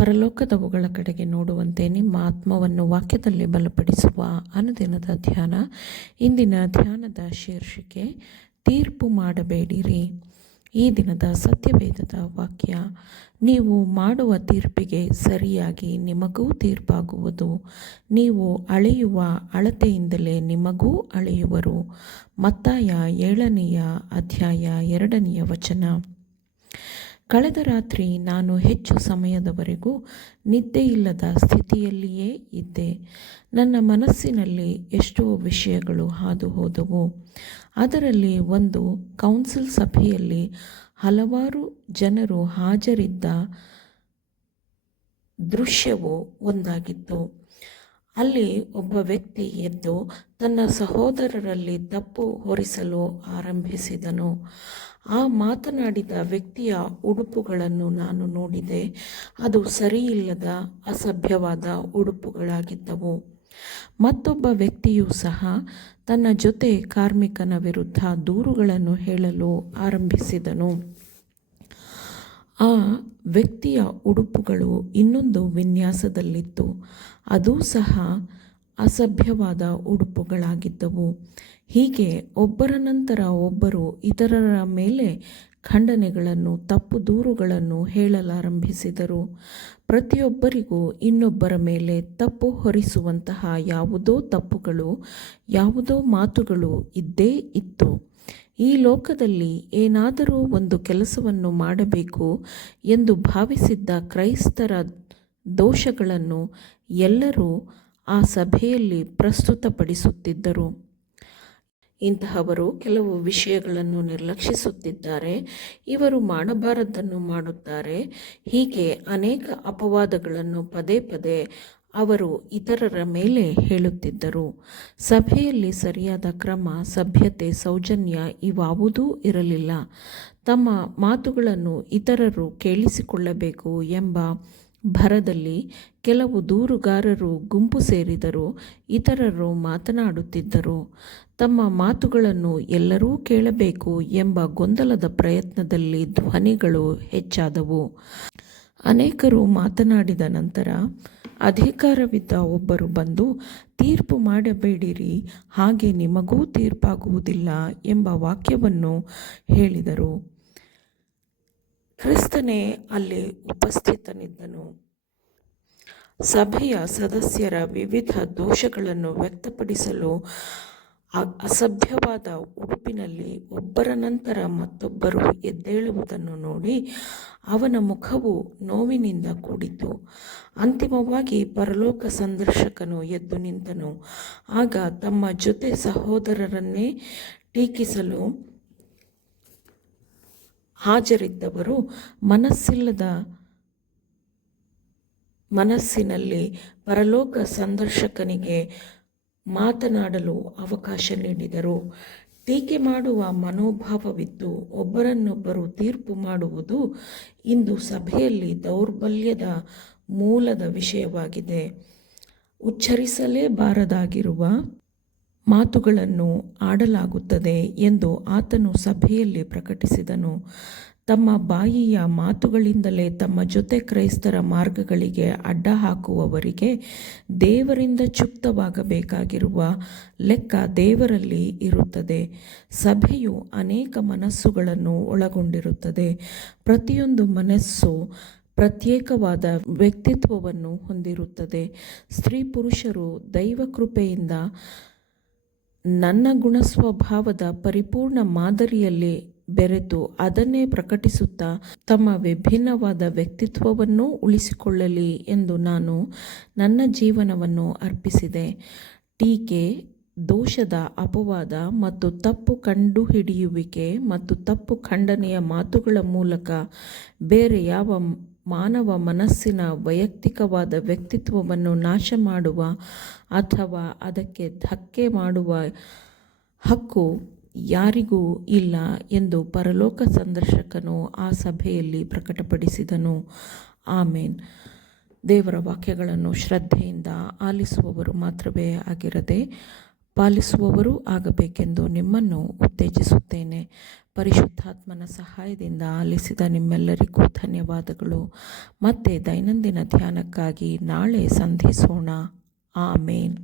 ಪರಲೋಕದವುಗಳ ಕಡೆಗೆ ನೋಡುವಂತೆ ನಿಮ್ಮ ಆತ್ಮವನ್ನು ವಾಕ್ಯದಲ್ಲಿ ಬಲಪಡಿಸುವ ಅನುದಿನದ ಧ್ಯಾನ. ಇಂದಿನ ಧ್ಯಾನದ ಶೀರ್ಷಿಕೆ ತೀರ್ಪು ಮಾಡಬೇಡಿರಿ. ಈ ದಿನದ ಸತ್ಯವೇದದ ವಾಕ್ಯ: ನೀವು ಮಾಡುವ ತೀರ್ಪಿಗೆ ಸರಿಯಾಗಿ ನಿಮಗೂ ತೀರ್ಪಾಗುವುದು. ನೀವು ಅಳೆಯುವ ಅಳತೆಯಿಂದಲೇ ನಿಮಗೂ ಅಳೆಯುವರು. ಮತ್ತಾಯ 7ನೇ ಅಧ್ಯಾಯ 2ನೇ ವಚನ. ಕಳೆದ ರಾತ್ರಿ ನಾನು ಹೆಚ್ಚು ಸಮಯದವರೆಗೂ ನಿದ್ದೆಯಿಲ್ಲದ ಸ್ಥಿತಿಯಲ್ಲಿಯೇ ಇದ್ದೆ. ನನ್ನ ಮನಸ್ಸಿನಲ್ಲಿ ಎಷ್ಟೋ ವಿಷಯಗಳು ಹಾದು ಹೋದವು. ಅದರಲ್ಲಿ ಒಂದು ಕೌನ್ಸಿಲ್ ಸಭೆಯಲ್ಲಿ ಹಲವಾರು ಜನರು ಹಾಜರಿದ್ದ ದೃಶ್ಯವು ಒಂದಾಗಿತ್ತು. ಅಲ್ಲಿ ಒಬ್ಬ ವ್ಯಕ್ತಿ ಎದ್ದು ತನ್ನ ಸಹೋದರರಲ್ಲಿ ತಪ್ಪು ಹೊರಿಸಲು ಆರಂಭಿಸಿದನು. ಆ ಮಾತನಾಡಿದ ವ್ಯಕ್ತಿಯ ಉಡುಪುಗಳನ್ನು ನಾನು ನೋಡಿದೆ. ಅದು ಸರಿಯಿಲ್ಲದ ಅಸಭ್ಯವಾದ ಉಡುಪುಗಳಾಗಿದ್ದವು. ಮತ್ತೊಬ್ಬ ವ್ಯಕ್ತಿಯೂ ಸಹ ತನ್ನ ಜೊತೆ ಕಾರ್ಮಿಕನ ವಿರುದ್ಧ ದೂರುಗಳನ್ನು ಹೇಳಲು ಆರಂಭಿಸಿದನು. ಆ ವ್ಯಕ್ತಿಯ ಉಡುಪುಗಳು ಇನ್ನೊಂದು ವಿನ್ಯಾಸದಲ್ಲಿತ್ತು. ಅದೂ ಸಹ ಅಸಭ್ಯವಾದ ಉಡುಪುಗಳಾಗಿದ್ದವು. ಹೀಗೆ ಒಬ್ಬರ ನಂತರ ಒಬ್ಬರು ಇತರರ ಮೇಲೆ ಖಂಡನೆಗಳನ್ನು, ತಪ್ಪು ದೂರುಗಳನ್ನು ಹೇಳಲಾರಂಭಿಸಿದರು. ಪ್ರತಿಯೊಬ್ಬರಿಗೂ ಇನ್ನೊಬ್ಬರ ಮೇಲೆ ತಪ್ಪು ಹೊರಿಸುವಂತಹ ಯಾವುದೋ ತಪ್ಪುಗಳು, ಯಾವುದೋ ಮಾತುಗಳು ಇದ್ದೇ ಇತ್ತು. ಈ ಲೋಕದಲ್ಲಿ ಏನಾದರೂ ಒಂದು ಕೆಲಸವನ್ನು ಮಾಡಬೇಕು ಎಂದು ಭಾವಿಸಿದ್ದ ಕ್ರೈಸ್ತರ ದೋಷಗಳನ್ನು ಎಲ್ಲರೂ ಆ ಸಭೆಯಲ್ಲಿ ಪ್ರಸ್ತುತಪಡಿಸುತ್ತಿದ್ದರು. ಇಂತಹವರು ಕೆಲವು ವಿಷಯಗಳನ್ನು ನಿರ್ಲಕ್ಷಿಸುತ್ತಿದ್ದಾರೆ, ಇವರು ಮಾಡಬಾರದನ್ನು ಮಾಡುತ್ತಾರೆ. ಹೀಗೆ ಅನೇಕ ಅಪವಾದಗಳನ್ನು ಪದೇ ಪದೇ ಅವರು ಇತರರ ಮೇಲೆ ಹೇಳುತ್ತಿದ್ದರು. ಸಭೆಯಲ್ಲಿ ಸರಿಯಾದ ಕ್ರಮ, ಸಭ್ಯತೆ, ಸೌಜನ್ಯ ಇವಾವುದೂ ಇರಲಿಲ್ಲ. ತಮ್ಮ ಮಾತುಗಳನ್ನು ಇತರರು ಕೇಳಿಸಿಕೊಳ್ಳಬೇಕು ಎಂಬ ಭರದಲ್ಲಿ ಕೆಲವು ದೂರುಗಾರರು ಗುಂಪು ಸೇರಿದರು. ಇತರರು ಮಾತನಾಡುತ್ತಿದ್ದರು. ತಮ್ಮ ಮಾತುಗಳನ್ನು ಎಲ್ಲರೂ ಕೇಳಬೇಕು ಎಂಬ ಗೊಂದಲದ ಪ್ರಯತ್ನದಲ್ಲಿ ಧ್ವನಿಗಳು ಹೆಚ್ಚಾದವು. ಅನೇಕರು ಮಾತನಾಡಿದ ನಂತರ ಅಧಿಕಾರವಿದ್ದ ಒಬ್ಬರು ಬಂದು, ತೀರ್ಪು ಮಾಡಬೇಡಿರಿ, ಹಾಗೆ ನಿಮಗೂ ತೀರ್ಪಾಗುವುದಿಲ್ಲ ಎಂಬ ವಾಕ್ಯವನ್ನು ಹೇಳಿದರು. ಕ್ರಿಸ್ತನೇ ಅಲ್ಲಿ ಉಪಸ್ಥಿತನಿದ್ದನು. ಸಭೆಯ ಸದಸ್ಯರ ವಿವಿಧ ದೋಷಗಳನ್ನು ವ್ಯಕ್ತಪಡಿಸಲು ಅಸಭ್ಯವಾದ ಉಡುಪಿನಲ್ಲಿ ಒಬ್ಬರ ನಂತರ ಮತ್ತೊಬ್ಬರು ಎದ್ದೇಳುವುದನ್ನು ನೋಡಿ ಅವನ ಮುಖವು ನೋವಿನಿಂದ ಕೂಡಿತು. ಅಂತಿಮವಾಗಿ ಪರಲೋಕ ಸಂದರ್ಶಕನು ಎದ್ದು ನಿಂತನು. ಆಗ ತಮ್ಮ ಜೊತೆ ಸಹೋದರರನ್ನೇ ಟೀಕಿಸಲು ಹಾಜರಿದ್ದವರು ಮನಸ್ಸಿನಲ್ಲಿ ಪರಲೋಕ ಸಂದರ್ಶಕನಿಗೆ ಮಾತನಾಡಲು ಅವಕಾಶ ನೀಡಿದರು. ಟೀಕೆ ಮಾಡುವ ಮನೋಭಾವವಿದ್ದು ಒಬ್ಬರನ್ನೊಬ್ಬರು ತೀರ್ಪು ಮಾಡುವುದು ಇಂದು ಸಭೆಯಲ್ಲಿ ದೌರ್ಬಲ್ಯದ ಮೂಲದ ವಿಷಯವಾಗಿದೆ. ಉಚ್ಚರಿಸಲೇಬಾರದಾಗಿರುವ ಮಾತುಗಳನ್ನು ಆಡಲಾಗುತ್ತದೆ ಎಂದು ಆತನು ಸಭೆಯಲ್ಲಿ ಪ್ರಕಟಿಸಿದನು. ತಮ್ಮ ಬಾಯಿಯ ಮಾತುಗಳಿಂದಲೇ ತಮ್ಮ ಜೊತೆ ಕ್ರೈಸ್ತರ ಮಾರ್ಗಗಳಿಗೆ ಅಡ್ಡ ಹಾಕುವವರಿಗೆ ದೇವರಿಂದ ಚುಕ್ತವಾಗಬೇಕಾಗಿರುವ ಲೆಕ್ಕ ದೇವರಲ್ಲಿ ಇರುತ್ತದೆ. ಸಭೆಯು ಅನೇಕ ಮನಸ್ಸುಗಳನ್ನು ಒಳಗೊಂಡಿರುತ್ತದೆ. ಪ್ರತಿಯೊಂದು ಮನಸ್ಸು ಪ್ರತ್ಯೇಕವಾದ ವ್ಯಕ್ತಿತ್ವವನ್ನು ಹೊಂದಿರುತ್ತದೆ. ಸ್ತ್ರೀ ಪುರುಷರು ದೈವ ಕೃಪೆಯಿಂದ ನನ್ನ ಗುಣಸ್ವಭಾವದ ಪರಿಪೂರ್ಣ ಮಾದರಿಯಲ್ಲಿ ಬೆರೆತು ಅದನ್ನೇ ಪ್ರಕಟಿಸುತ್ತಾ ತಮ್ಮ ವಿಭಿನ್ನವಾದ ವ್ಯಕ್ತಿತ್ವವನ್ನೂ ಉಳಿಸಿಕೊಳ್ಳಲಿ ಎಂದು ನಾನು ನನ್ನ ಜೀವನವನ್ನು ಅರ್ಪಿಸಿದೆ. ಟೀಕೆ, ದೋಷದ ಅಪವಾದ ಮತ್ತು ತಪ್ಪು ಕಂಡುಹಿಡಿಯುವಿಕೆ ಮತ್ತು ತಪ್ಪು ಖಂಡನೆಯ ಮಾತುಗಳ ಮೂಲಕ ಬೇರೆ ಯಾವ ಮಾನವ ಮನಸ್ಸಿನ ವೈಯಕ್ತಿಕವಾದ ವ್ಯಕ್ತಿತ್ವವನ್ನು ನಾಶ ಮಾಡುವ ಅಥವಾ ಅದಕ್ಕೆ ಧಕ್ಕೆ ಮಾಡುವ ಹಕ್ಕು ಯಾರಿಗೂ ಇಲ್ಲ ಎಂದು ಪರಲೋಕ ಸಂದರ್ಶಕನು ಆ ಸಭೆಯಲ್ಲಿ ಪ್ರಕಟಪಡಿಸಿದನು. ಆಮೇನ್. ದೇವರ ವಾಕ್ಯಗಳನ್ನು ಶ್ರದ್ಧೆಯಿಂದ ಆಲಿಸುವವರು ಮಾತ್ರವೇ ಆಗಿರದೆ ಪಾಲಿಸುವವರೂ ಆಗಬೇಕೆಂದು ನಿಮ್ಮನ್ನು ಉತ್ತೇಜಿಸುತ್ತೇನೆ. ಪರಿಶುದ್ಧಾತ್ಮನ ಸಹಾಯದಿಂದ ಆಲಿಸಿದ ನಿಮ್ಮೆಲ್ಲರಿಗೂ ಧನ್ಯವಾದಗಳು. ಮತ್ತೆ ದೈನಂದಿನ ಧ್ಯಾನಕ್ಕಾಗಿ ನಾಳೆ ಸಂಧಿಸೋಣ. ಆಮೇನ್.